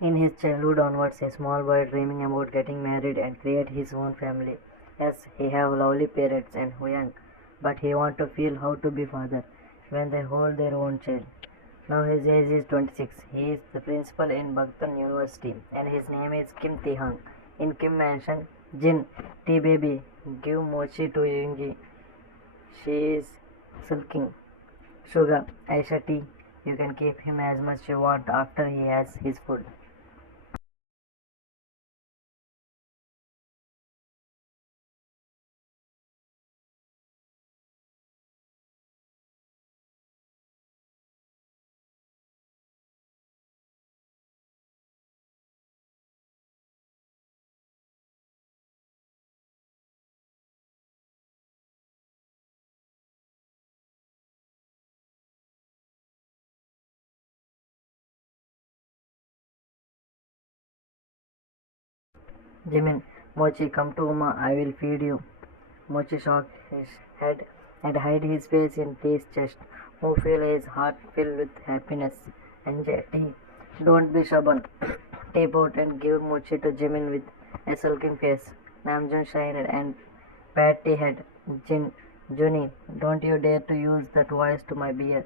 In his childhood onwards, a small boy dreaming about getting married and create his own family. Yes, he have lovely parents and young, but he want to feel how to be father when they hold their own child. Now his age is 26. He is the principal in Bangtan University and his name is Kim Taehyung. In Kim Mansion, Jin, tea baby, give mochi to Yungi. She is sulking. Sugar, Aisha tea. You can keep him as much you want after he has his food. Jimin, Mochi, come to Uma, I will feed you. Mochi shocked his head and hid his face in Tea's chest, who feel his heart filled with happiness. Anxiety, don't be stubborn. Tape out and give Mochi to Jimin with a sulking face. Namjoon shined and pat the head. Juni, don't you dare to use that voice to my beer.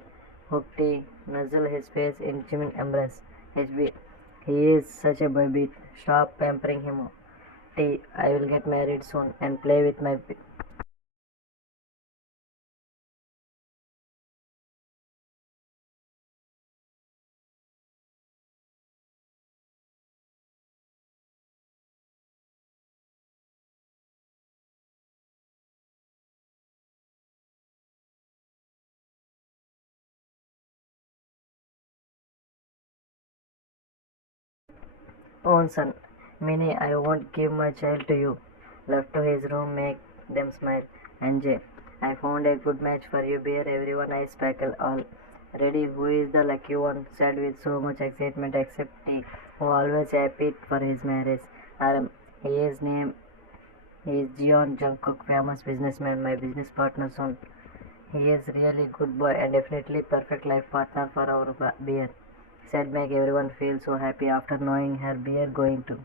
Hookty nuzzle his face in Jimin embrace. HB, he is such a baby. Stop pampering him. T, I will get married soon and play with my own son. Minnie, I won't give my child to you. Left to his room, make them smile. NJ, I found a good match for you, bear everyone I spackle all. Ready, who is the lucky one? Said with so much excitement except T, who always happy for his marriage. RM, he is name he is Jeon Jungkook, famous businessman, my business partner soon. He is really good boy and definitely perfect life partner for our beer. Said make everyone feel so happy after knowing her beer going to.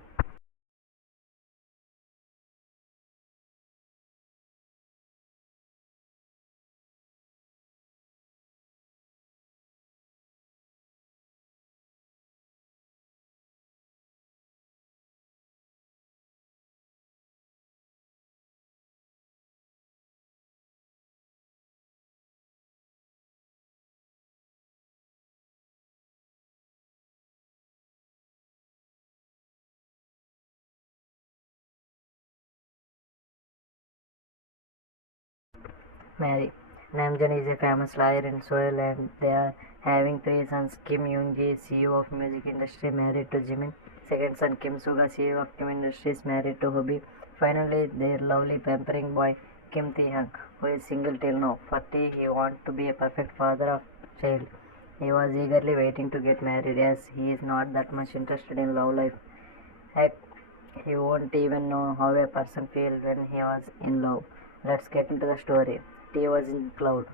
'Mary' Namjoon is a famous lawyer in Seoul and they are having three sons: Kim Yoon-ji, CEO of music industry, married to Jimin; second son Kim Suga, CEO of Kim Industries, married to Hobie; finally their lovely pampering boy Kim Tae-hyung, who is single till now. 40, he wants to be a perfect father of child. He was eagerly waiting to get married as he is not that much interested in love life. Heck, he won't even know how a person feels when he was in love. Let's get into the story. T was in cloud.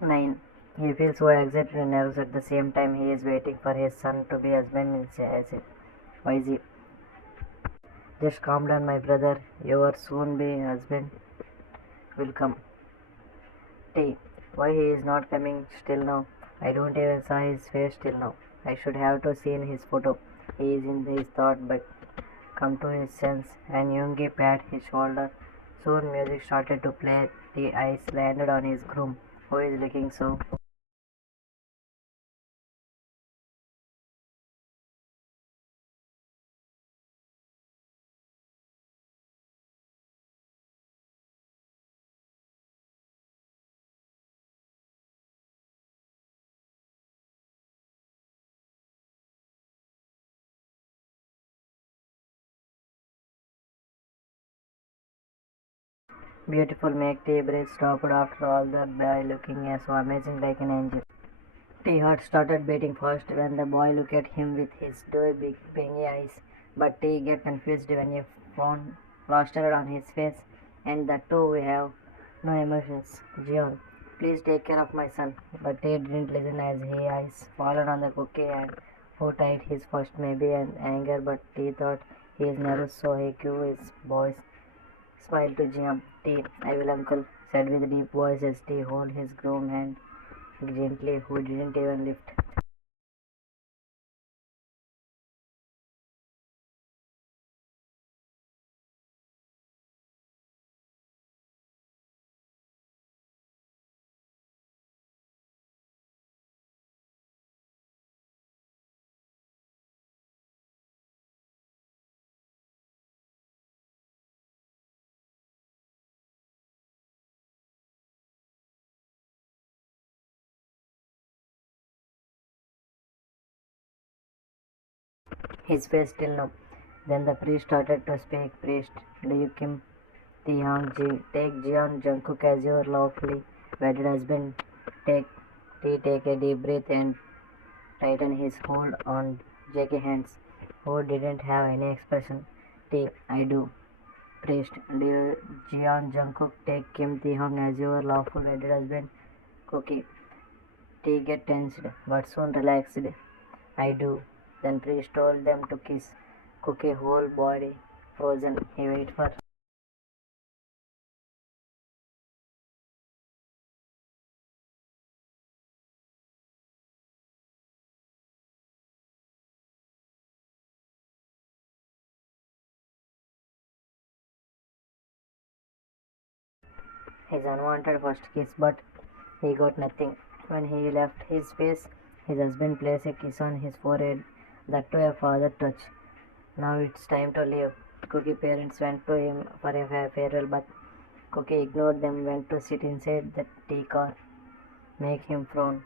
9. He feels so excited and nervous at the same time he is waiting for his son to be husband in acid. YZ. Just calm down, my brother. Your soon be husband will come. T. Why he is not coming still now? I don't even saw his face till now. I should have to seen his photo. He is in his thought but come to his sense and Yoongi pat his shoulder. Soon music started to play. The eyes landed on his groom, who is looking so. Beautiful, make tea breath stopped after all the boy looking so amazing like an angel. Tea heart started beating fast when the boy looked at him with his two big pingy eyes. But Tea get confused when a frown plastered on his face, and the two we have no emotions. Jion, please take care of my son. But Tea didn't listen as his eyes fallen on the cookie and who tied his first maybe an anger, but Tea thought he is nervous, so he gave his boys smile to Jian. Tea, I will uncle, said with deep voice as Tea hold his groom hand gently, who didn't even lift. His face still no. Then the priest started to speak. Priest, do you Kim take Taehyung Jungkook as your lawfully wedded husband? Take take a deep breath and tighten his hold on JK hands, who didn't have any expression. T, I do. Priest, do you Jeon Jungkook take Kim Taehyung as your lawful wedded husband? Cookie, T get tensed, but soon relaxed. I do. Then priest told them to kiss. Cookie whole body frozen. He waited for his unwanted first kiss, but he got nothing. When he left his face, his husband placed a kiss on his forehead, that to a father touch. Now it's time to leave. Cookie parents went to him for a farewell, but Cookie ignored them, went to sit inside the tea car, make him frown.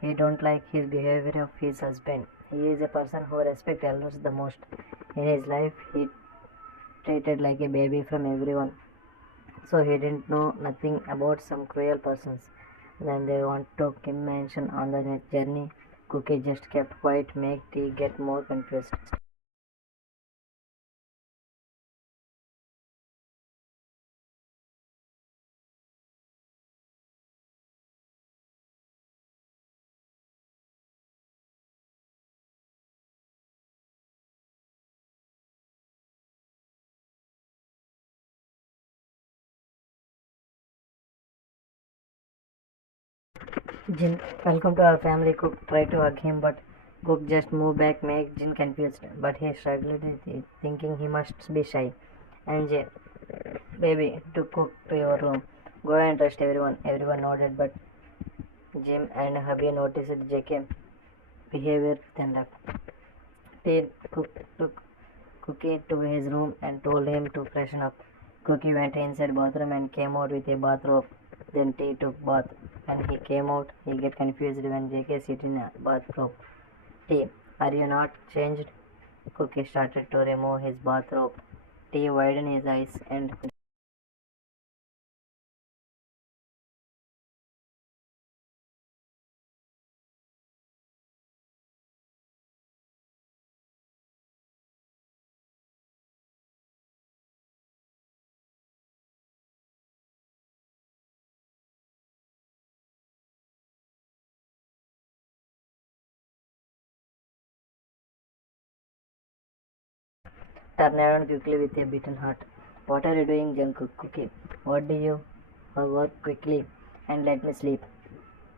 He don't like his behavior of his husband. He is a person who respects elders the most. In his life, he treated like a baby from everyone. So he didn't know nothing about some cruel persons. Then they want to Kim mention on the journey. Cookie just kept quiet, make tea get more confused. Jin, welcome to our family. Cook tried to hug him, but Cook just moved back, make Jin confused. But he struggled with it, thinking he must be shy. And Jin, baby, to Cook to your room. Go and trust everyone. Everyone nodded, but Jim and hubby noticed JK behavior, then left. Ted took Cookie to his room and told him to freshen up. Cookie went inside bathroom and came out with a bathrobe. Then T took bath. When he came out, he get confused when JK sit in a bathrobe. T, are you not changed? Cookie started to remove his bathrobe. T widened his eyes and turned around quickly with a beaten heart. What are you doing, Jungkook? Cookie, what do you work quickly and let me sleep?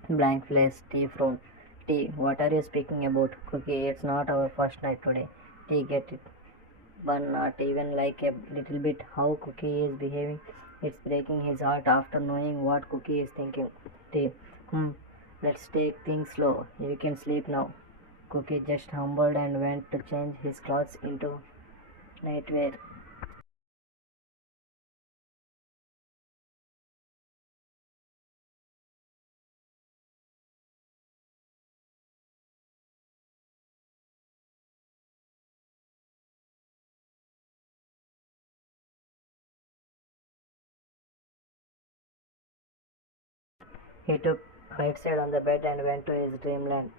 Blank face, T frown. T, what are you speaking about? Cookie, it's not our first night today. T, get it. But not even like a little bit how Cookie is behaving. It's breaking his heart after knowing what Cookie is thinking. T, let's take things slow. You can sleep now. Cookie just humbled and went to change his clothes into nightwear. He took right side on the bed and went to his dreamland.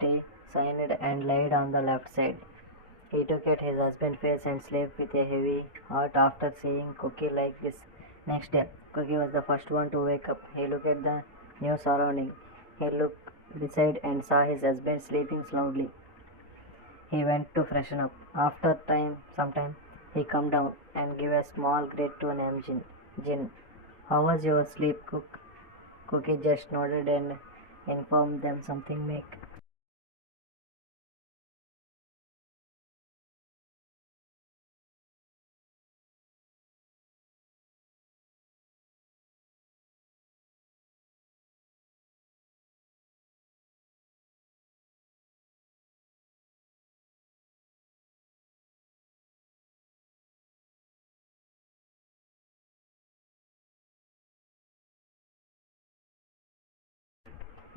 Tae signed and laid on the left side. He took at his husband's face and slept with a heavy heart after seeing Cookie like this. Next day, Cookie was the first one to wake up. He looked at the new surrounding. He looked beside and saw his husband sleeping soundly. He went to freshen up. After some time, he come down and gave a small grate to name Jin. How was your sleep, Cook? Cookie just nodded and informed them something make.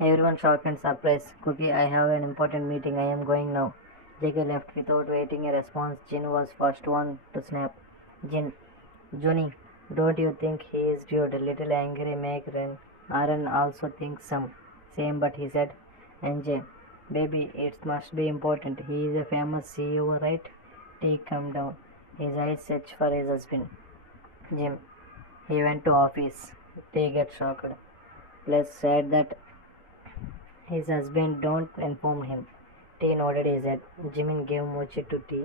Everyone shocked and surprised. Cookie, I have an important meeting. I am going now. JK left without waiting a response. Jin was first one to snap. Jin, Johnny, don't you think he is rude? A little angry make Aaron also thinks some same, but he said, NJ, baby, it must be important. He is a famous CEO, right? Take calm down. His eyes search for his husband. Jim, he went to office. They get shocked. Plus said that his husband don't inform him. T nodded his head. Jimin gave mochi to T.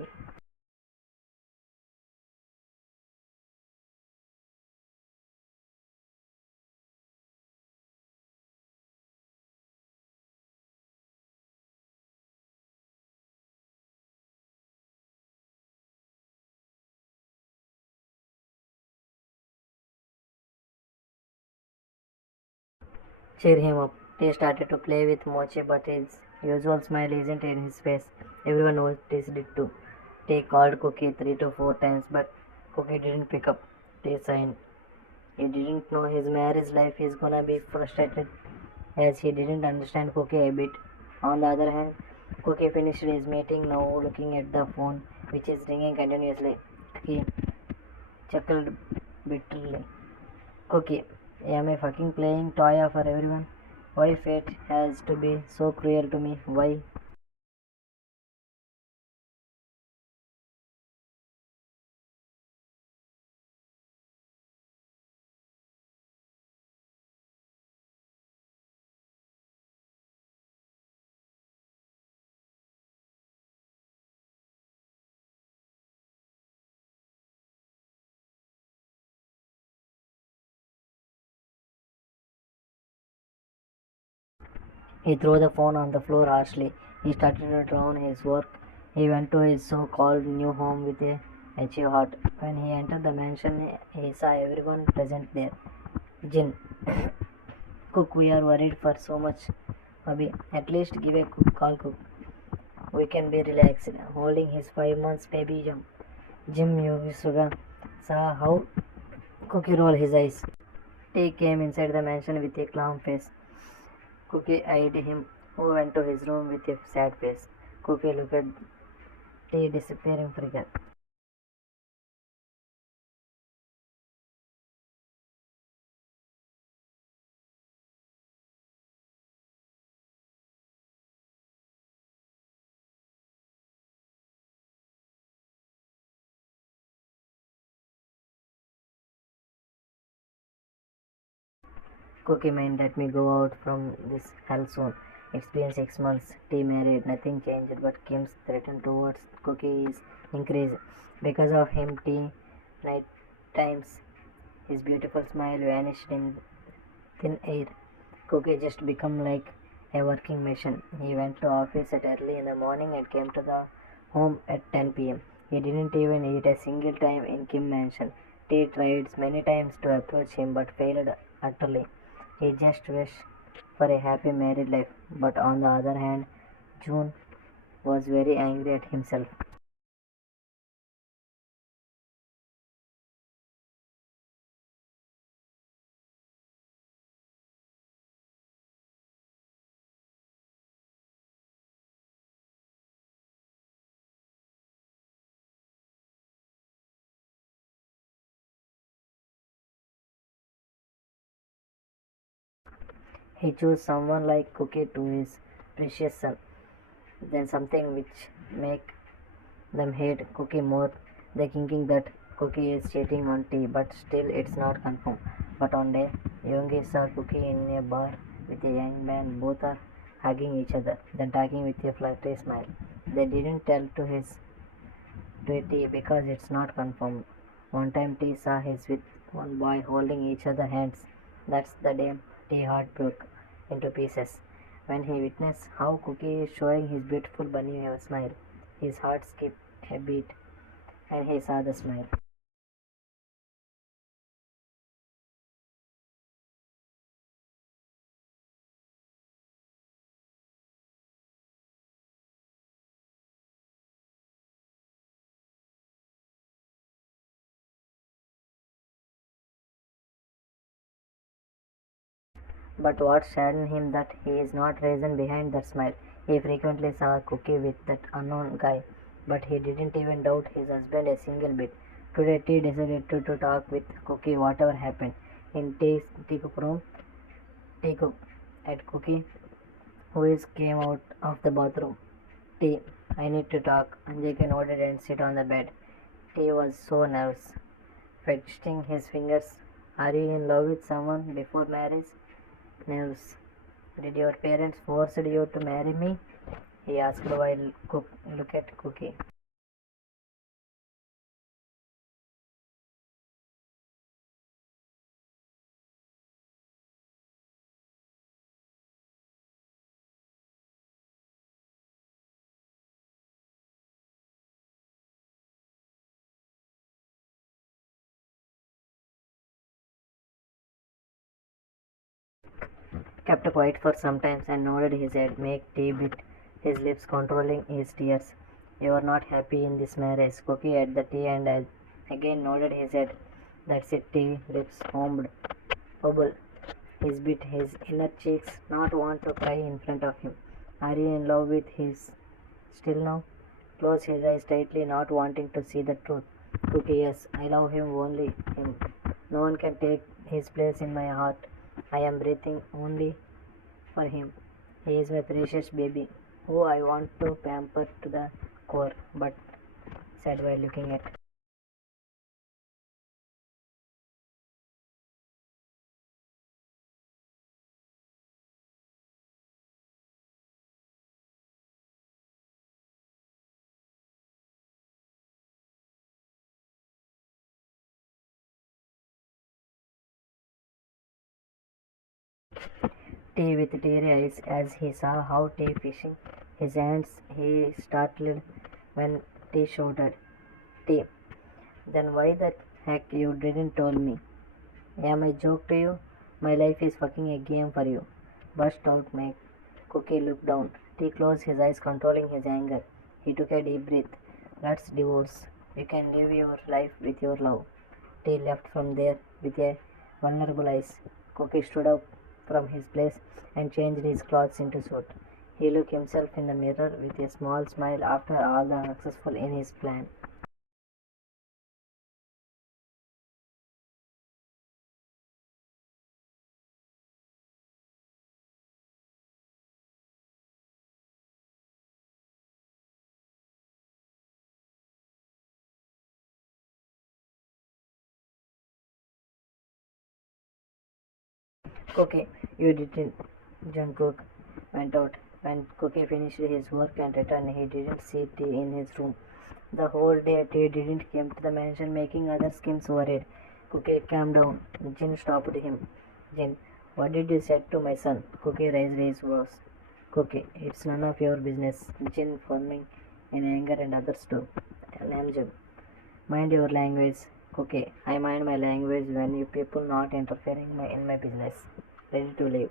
Cheer him up. T started to play with mochi, but his usual smile isn't in his face. Everyone noticed it too. T called Cookie 3 to 4 times, but Cookie didn't pick up. T signed. He didn't know his marriage life is gonna be frustrated as he didn't understand Cookie a bit. On the other hand, Cookie finished his meeting now looking at the phone which is ringing continuously. He chuckled bitterly. Cookie, am I fucking playing toy for everyone? Why fate has to be so cruel to me? Why? He threw the phone on the floor harshly. He started to drown his work. He went to his so-called new home with a itchy heart. When he entered the mansion, he saw everyone present there. Jin, Cook, we are worried for so much. Abhi, at least give a cook call, Cook. We can be relaxed. Holding his 5 months baby Jim Yugisuga saw how Cookie rolled his eyes. He came inside the mansion with a calm face. Cookie eyed him, who went to his room with a sad face. Cookie looked at the disappearing figure. Cookie man, let me go out from this hell soon. It's been 6 months. T married, nothing changed, but Kim's threat towards Cookie is increased. Because of him, T night times his beautiful smile vanished in thin air. Cookie just become like a working machine. He went to office at early in the morning and came to the home at 10 p.m. He didn't even eat a single time in Kim mansion. T tried many times to approach him but failed utterly. He just wished for a happy married life. But on the other hand, June was very angry at himself. He chose someone like Cookie to his precious son, then something which make them hate Cookie more. They thinking that Cookie is cheating on tea, but still it's not confirmed. But one day, Yoongi saw Cookie in a bar with a young man. Both are hugging each other, then talking with a flirty smile. They didn't tell to T because it's not confirmed. One time T saw his with one boy holding each other hands. That's the day T heart broke into pieces. When he witnessed how Cookie is showing his beautiful bunny a smile, his heart skipped a beat and he saw the smile. But what saddened him that he is not reason behind that smile. He frequently saw Cookie with that unknown guy, but he didn't even doubt his husband a single bit. Today T decided to talk with Cookie whatever happened. In Taekook room, Taekook at Cookie, who is came out of the bathroom. T, I need to talk. Anjika nodded and sit on the bed. T was so nervous, fidgeting his fingers. Are you in love with someone before marriage? Nerves. Did your parents force you to marry me? He asked while look at Cookie. Kept quiet for some time and nodded his head, make tea bit his lips controlling his tears. You are not happy in this marriage. Cookie ate the tea and again nodded his head. That's it, tea lips foamed. Bubble. His bit his inner cheeks, not want to cry in front of him. Are you in love with his still now? Closed his eyes tightly, not wanting to see the truth. Cookie, yes, I love him, only him. No one can take his place in my heart. I am breathing only for him. He is my precious baby, who I want to pamper to the core, but said while looking at. T with teary eyes as he saw how T fishing his hands. He startled when T shouted, T, then why the heck you didn't tell me? Am I joke to you? My life is fucking a game for you. Burst out Meg. Cookie looked down. T closed his eyes, controlling his anger. He took a deep breath. Let's divorce. You can live your life with your love. T left from there with a vulnerable eyes. Cookie stood up from his place and changed his clothes into suit. He looked himself in the mirror with a small smile after all the successful in his plan. Cookie, you didn't. Jungkook went out. When Cookie finished his work and returned, he didn't see T in his room. The whole day T didn't come to the mansion, making other skims worried. Cookie, calm down. Jin stopped him. Jin, what did you say to my son? Cookie raised his voice. Cookie, it's none of your business. Jin forming in anger and others too. Namjoon, mind your language. Cookie, I mind my language when you people not interfering in my business. Ready to leave.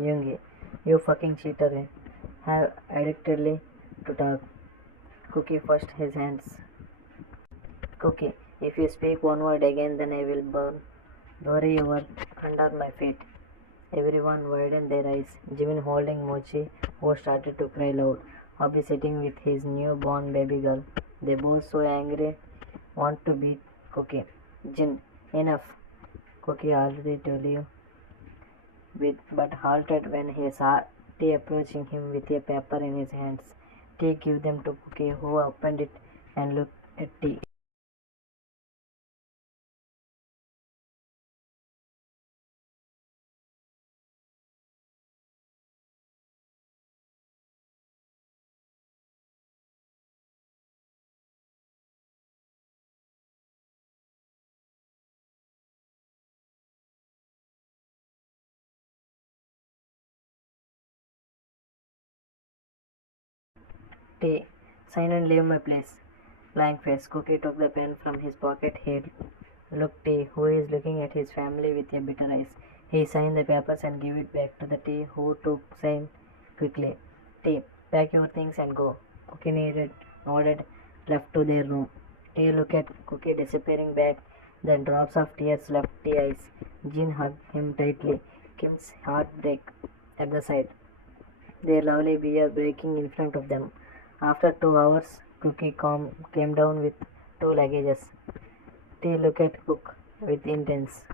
Yoongi, you fucking cheater. Have addictedly to talk. Cookie first his hands. Cookie, if you speak one word again, then I will bury you under my feet. Everyone widened their eyes. Jimin holding Mochi, who started to cry loud. Hobby sitting with his newborn baby girl. They both so angry, want to beat Cookie. Jin, enough. Cookie already told you, but halted when he saw T approaching him with a paper in his hands. T gave them to Cookie, who opened it and looked at T. T, sign and leave my place. Blank face. Cookie took the pen from his pocket. He looked T, who is looking at his family with a bitter eyes. He signed the papers and gave it back to the T, who took sign quickly. T, pack your things and go. Cookie nodded, left to their room. T looked at Cookie disappearing back. Then drops of tears left T eyes. Jin hugged him tightly. Kim's heart break at the sight. Their lovely beer breaking in front of them. After 2 hours, Cookie came down with 2 luggages. They look at Cook with intense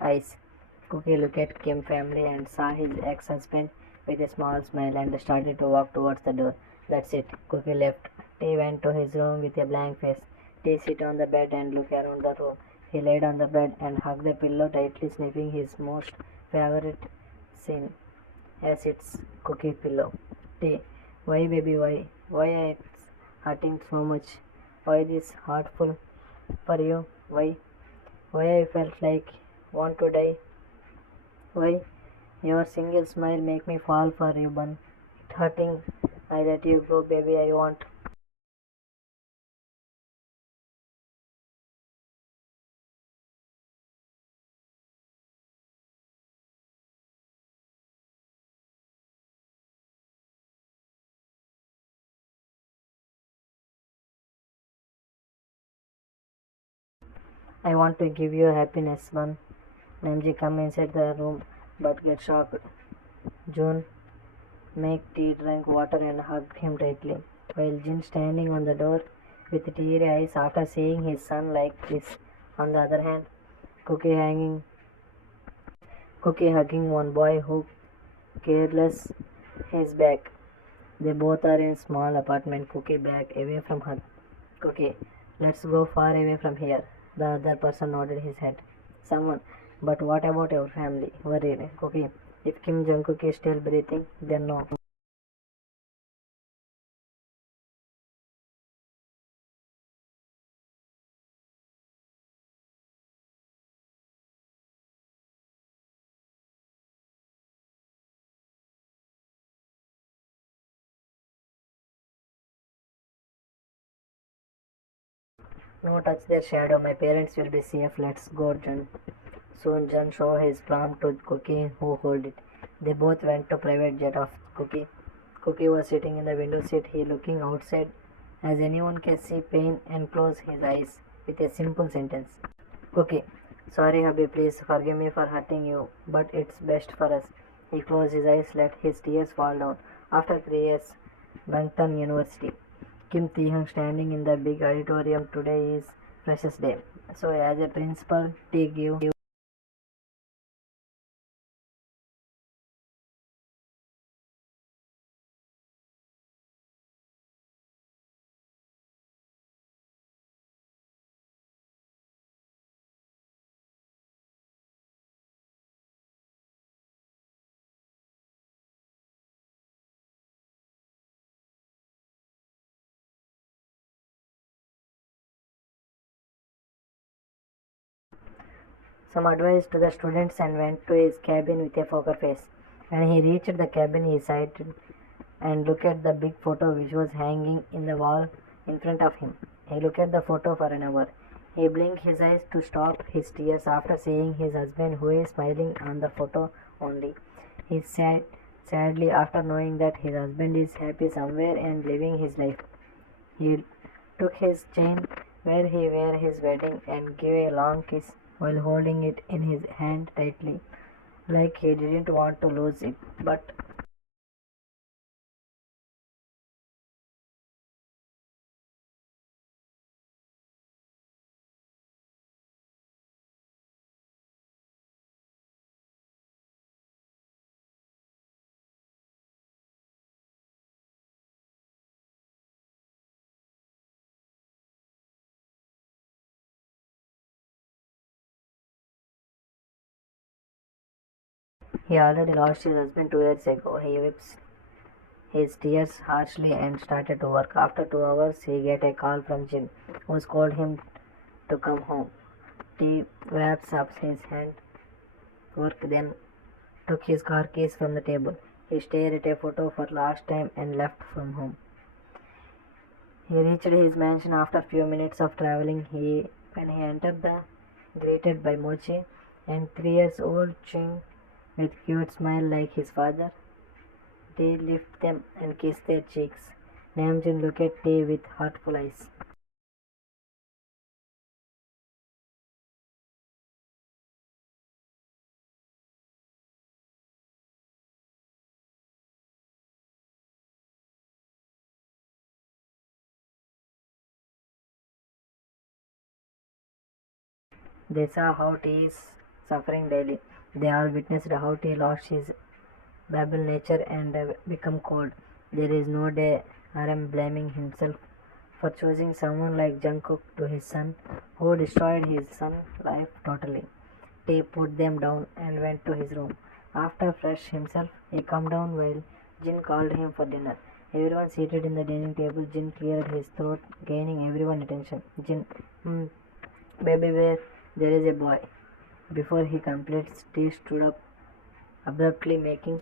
eyes. Cookie looked at Kim family and saw his ex-husband with a small smile and started to walk towards the door. That's it. Cookie left. T went to his room with a blank face. T sit on the bed and look around the room. He laid on the bed and hugged the pillow tightly, sniffing his most favorite scene as its Cookie pillow. T, why baby, why? Why it's hurting so much? Why this heartful for you? Why? Why I felt like want to die? Why? Your single smile make me fall for you, bun. It hurting. I let you go, baby. I want. I want to give you happiness, bun. Namji come inside the room, but get shocked. June make tea, drank water, and hugged him tightly, while Jin standing on the door with teary eyes after seeing his son like this. On the other hand, Cookie hanging, Cookie hugging one boy who careless his back. They both are in small apartment. Cookie back away from her. Cookie, let's go far away from here. The other person nodded his head. Someone, but what about our family? Worried. Cookie, if Kim Jungkook is still breathing, then no. No touch their shadow. My parents will be safe. Let's go, Jun. Soon Jun showed his palm to Cookie, who hold it. They both went to private jet of Cookie. Cookie was sitting in the window seat. He looking outside. As anyone can see pain and close his eyes with a simple sentence. Cookie, sorry hubby, please forgive me for hurting you, but it's best for us. He closed his eyes, let his tears fall down. After 3 years, Bangtan University. Kim Taehyung standing in the big auditorium. Today is Freshers Day. So as a principal, T give some advice to the students and went to his cabin with a poker face. When he reached the cabin, he sighed and looked at the big photo which was hanging in the wall in front of him. He looked at the photo for an hour. He blinked his eyes to stop his tears after seeing his husband who is smiling on the photo only. He sighed sadly after knowing that his husband is happy somewhere and living his life. He took his chain where he wore his wedding and gave a long kiss while holding it in his hand tightly, like he didn't want to lose it. But he already lost his husband 2 years ago. He wipes his tears harshly and started to work. After 2 hours, he get a call from Jim, who called him to come home. He wraps up his hand work, then took his car keys from the table. He stared at a photo for last time and left from home. He reached his mansion after few minutes of traveling. When he entered the greeted by Mochi and 3 years old Ching with cute smile like his father. They lift them and kiss their cheeks. Namjoon looked at Tae with heartful eyes. They saw how Tae is suffering daily. They all witnessed how Tae lost his babble nature and become cold. There is no day RM blaming himself for choosing someone like Jungkook to his son, who destroyed his son's life totally. Tae put them down and went to his room. After fresh himself, he calmed down while Jin called him for dinner. Everyone seated in the dining table, Jin cleared his throat, gaining everyone's attention. Jin, hmm, baby bear, there is a boy. Before he completes, Tae stood up abruptly, making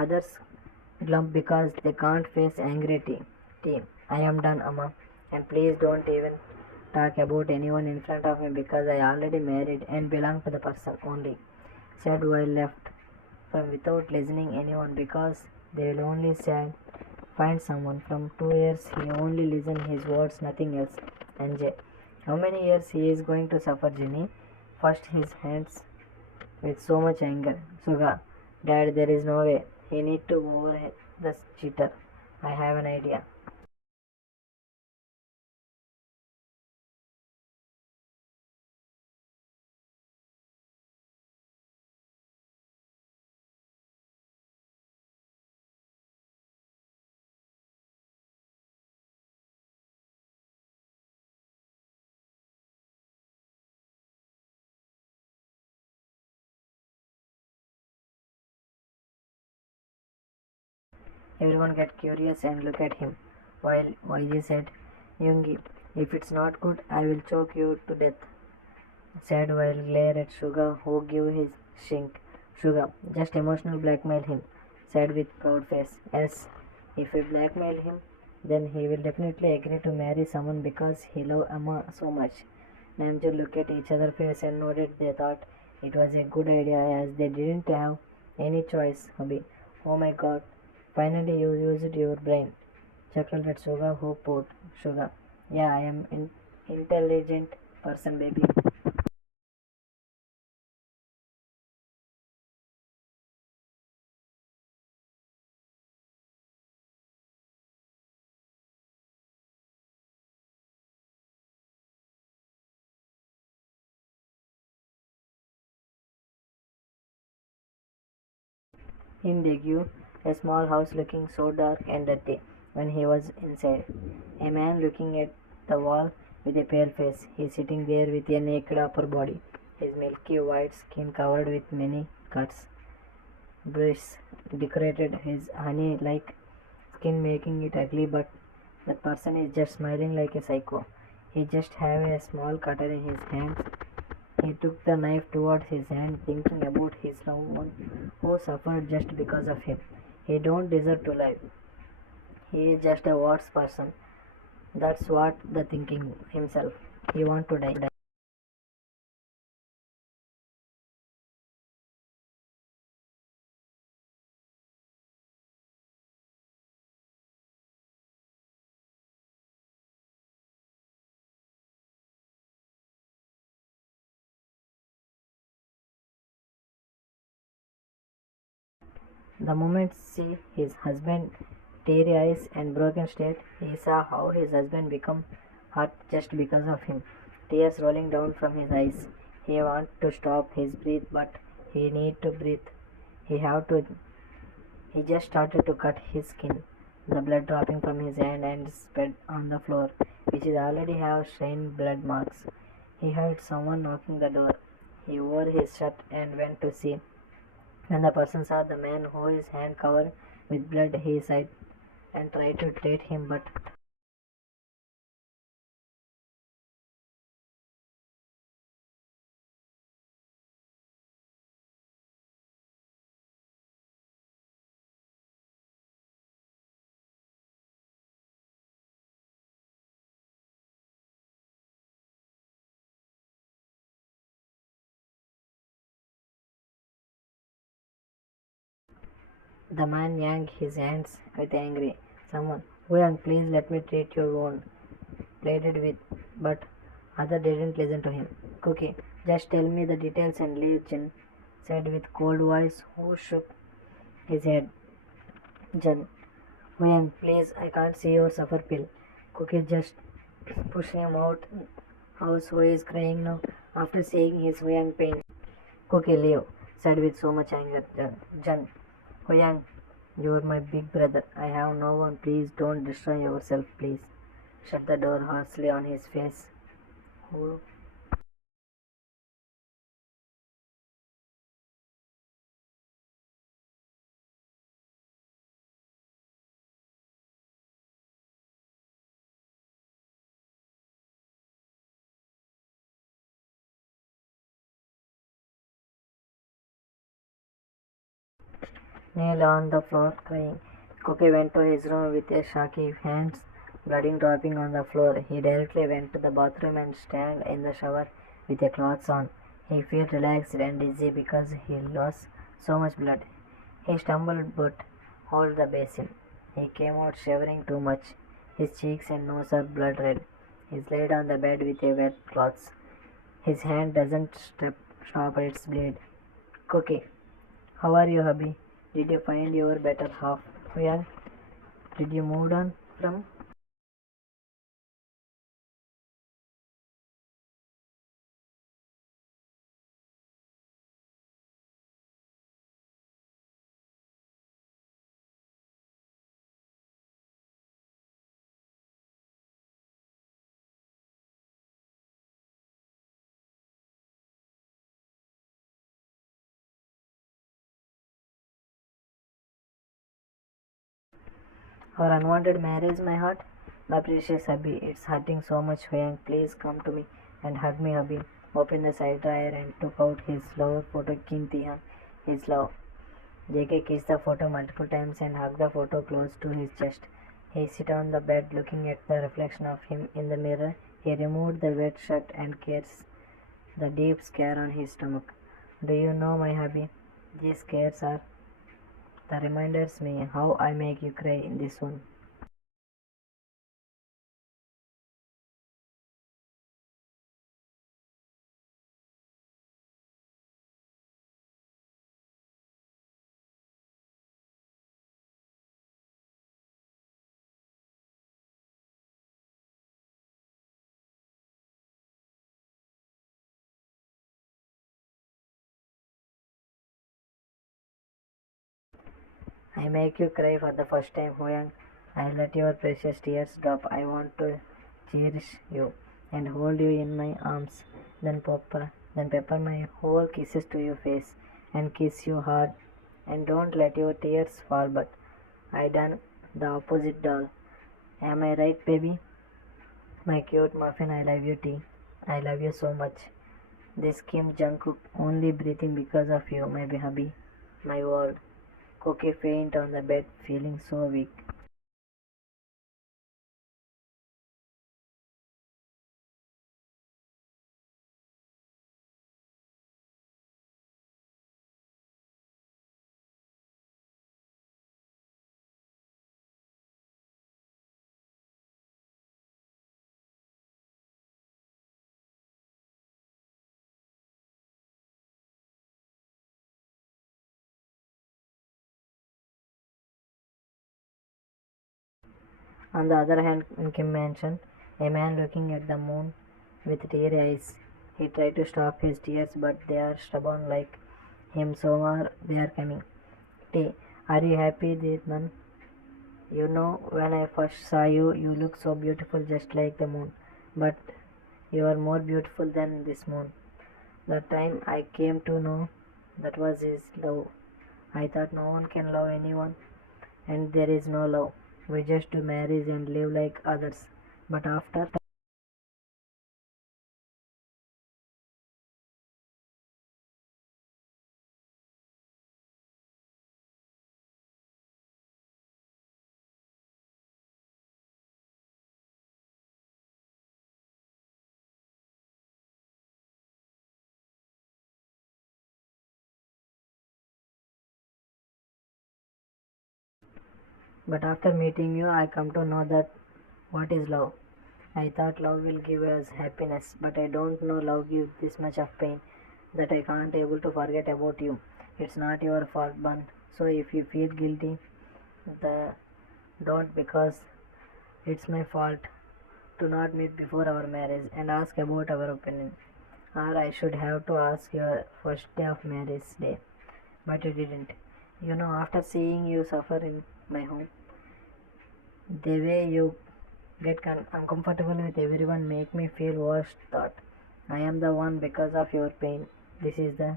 others glump because they can't face angry team. I am done, Amma, and please don't even talk about anyone in front of me because I already married and belong to the person only. Said while left from without listening anyone because they will only sad find someone from 2 years he only listen his words nothing else. NJ. How many years he is going to suffer Jenny? First his hands with so much anger. Suga, Dad, there is no way. He need to overhead the cheater. I have an idea. Everyone get curious and look at him, while YG said, Yungi, if it's not good, I will choke you to death. Said while glare at Sugar, who give his shink. Sugar, just emotional blackmail him. Said with proud face, yes, if we blackmail him, then he will definitely agree to marry someone because he love Amma so much. Namjoon looked at each other face and nodded. They thought it was a good idea as they didn't have any choice. Hobby. Oh my god. Finally you used your brain. Chuckled at Suga who put Sugar. Yeah, I am intelligent person baby. In Daegu, a small house looking so dark and dirty. when he was inside. A man looking at the wall with a pale face. He is sitting there with a naked upper body, his milky white skin covered with many cuts. Breasts decorated his honey like skin, making it ugly, but that person is just smiling like a psycho. He just have a small cutter in his hands. He took the knife towards his hand, thinking about his loved one who suffered just because of him. He don't deserve to live. He is just a worse person. That's what the thinking himself. He want to die. The moment see his husband teary eyes and broken state, he saw how his husband become hurt just because of him. Tears rolling down from his eyes. He want to stop his breath, but he need to breathe. He have to. He just started to cut his skin. The blood dropping from his hand and spread on the floor, which is already have stained blood marks. He heard someone knocking the door. He wore his shirt and went to see. When the person saw the man who his hand covered with blood, he sighed and tried to treat him, but the man yanked his hands with anger. Someone, Young, please let me treat your wound, pleaded with, but other didn't listen to him. Cookie, just tell me the details and leave, Chin said with cold voice, who shook his head. Jen, Young, please, I can't see your suffer pill. Cookie just pushed him out. House who is crying now after seeing his Young pain. Cookie, leave, said with so much anger. Jen, Young, you're my big brother. I have no one. Please don't destroy yourself, please. Shut the door harshly on his face. Who knelt on the floor crying. Cookie went to his room with a shaky hands, blood dropping on the floor. He directly went to the bathroom and stand in the shower with a clothes on. He felt relaxed and dizzy because he lost so much blood. He stumbled but held the basin. He came out shivering too much. His cheeks and nose are blood red. He laid on the bed with a wet cloth. His hand doesn't stop its bleed. Cookie, how are you, hubby? Did you find your better half? Young, did you move on from? Our unwanted marriage, my heart? My precious hubby, it's hurting so much, Young. Please come to me and hug me, hubby. Opened the side drawer and took out his lover photo, Kim Taehyung, his love. JK kissed the photo multiple times and hugged the photo close to his chest. He sat on the bed looking at the reflection of him in the mirror. He removed the wet shirt and cursed the deep scar on his stomach. Do you know, my hubby? These scares are the reminders me how I make you cry in this one. I make you cry for the first time, Hoyang. I let your precious tears drop. I want to cherish you and hold you in my arms. Then pepper my whole kisses to your face and kiss you hard. And don't let your tears fall. But I done the opposite, doll. Am I right, baby? My cute muffin, I love you, tea. I love you so much. This Kim Jungkook only breathing because of you, my hubby, my world. Cookie faint on the bed, feeling so weak. On the other hand, in Kim Mansion, a man looking at the moon with teary eyes. He tried to stop his tears, but they are stubborn like him, so they are coming. T, are you happy, Ditman? You know, when I first saw you, you looked so beautiful, just like the moon. But you are more beautiful than this moon. The time I came to know that was his love. I thought no one can love anyone, and there is no love. We just do marriage and live like others. But after meeting you, I come to know that what is love. I thought love will give us happiness, but I don't know love gives this much of pain that I can't able to forget about you. It's not your fault, Bun. So if you feel guilty, the don't, because it's my fault to not meet before our marriage and ask about our opinion. Or I should have to ask your first day of marriage day, but you didn't. You know, after seeing you suffer in my home, the way you get uncomfortable with everyone make me feel worse. Thought I am the one because of your pain. This is the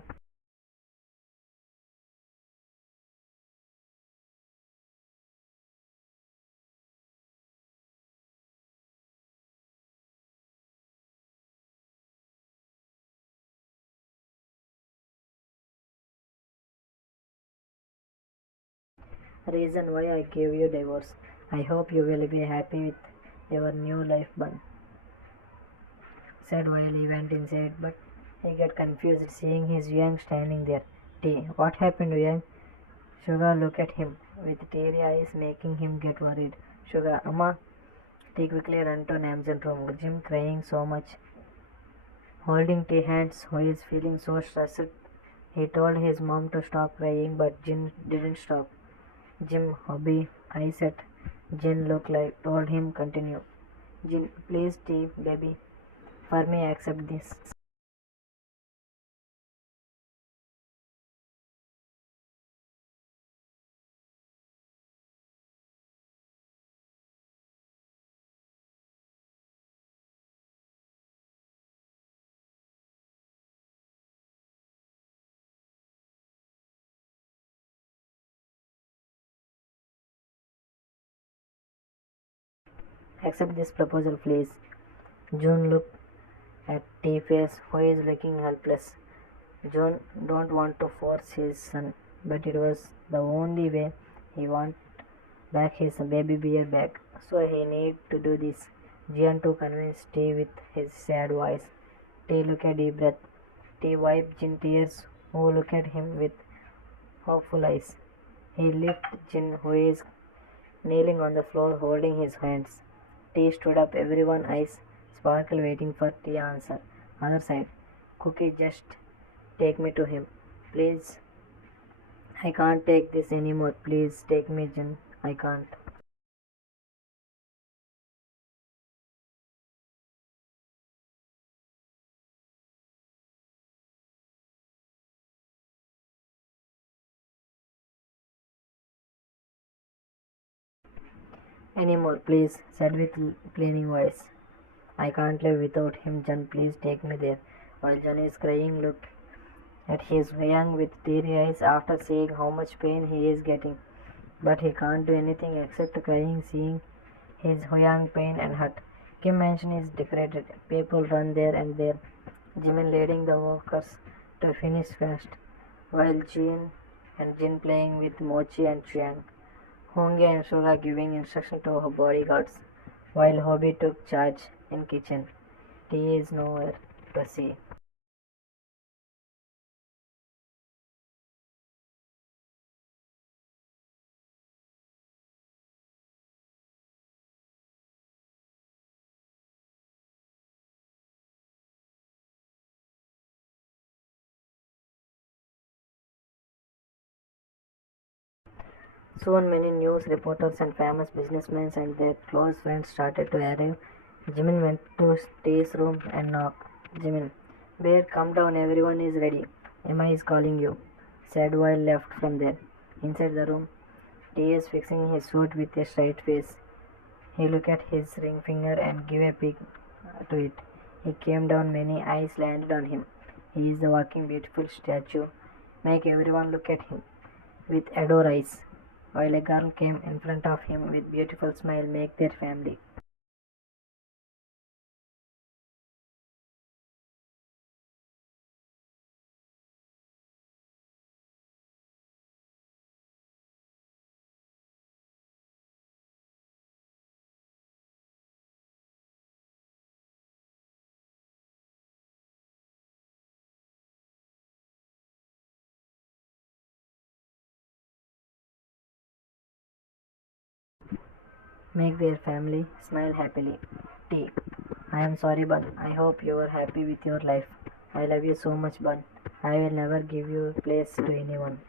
reason why I gave you divorce. I hope you will be happy with your new life, Bun, said while he went inside, but he got confused seeing his Yang standing there. T, what happened, Yang? Sugar looked at him with teary eyes, making him get worried. Sugar, Amma, T quickly ran to Namjoon's room. Jim crying so much, holding T hands, who is feeling so stressed. He told his mom to stop crying, but Jin didn't stop. Jim, hobby, I said. Jin looked like told him continue. Jin, please, T, baby, for me accept this. Accept this proposal, please. June looked at T face, who is looking helpless. June don't want to force his son, but it was the only way he want back his baby bear back. So he need to do this. Jian to convince T with his sad voice. T look at deep breath. T wiped Jin tears, who look at him with hopeful eyes. He lifted Jin, who is kneeling on the floor holding his hands. T stood up, everyone eyes sparkle waiting for T answer. Other side, Cookie, just take me to him. Please, I can't take this anymore. Please take me, Jin. I can't. Anymore, please, said with pleading voice. I can't live without him, Jan. Please take me there. While Jan is crying, look at his young with teary eyes after seeing how much pain he is getting. But he can't do anything except crying, seeing his young pain and hurt. Kim Mansion is decorated. People run there and there. Jimin leading the workers to finish fast, while Jin playing with Mochi and Chiang. Hongi and Suga giving instruction to her bodyguards, while Hobby took charge in kitchen. Tea is nowhere to see. Soon many news reporters and famous businessmen and their close friends started to arrive. Jimin went to Tea's room and knocked. Jimin, Bear, come down, everyone is ready. Emma is calling you, said while left from there. Inside the room, T is fixing his suit with a straight face. He looked at his ring finger and gave a peek to it. He came down, many eyes landed on him. He is the walking beautiful statue. Make everyone look at him with adore eyes. While a girl came in front of him with beautiful smile, make their family. Make their family smile happily. T. I am sorry, Bun. I hope you are happy with your life. I love you so much, Bun. I will never give you place to anyone.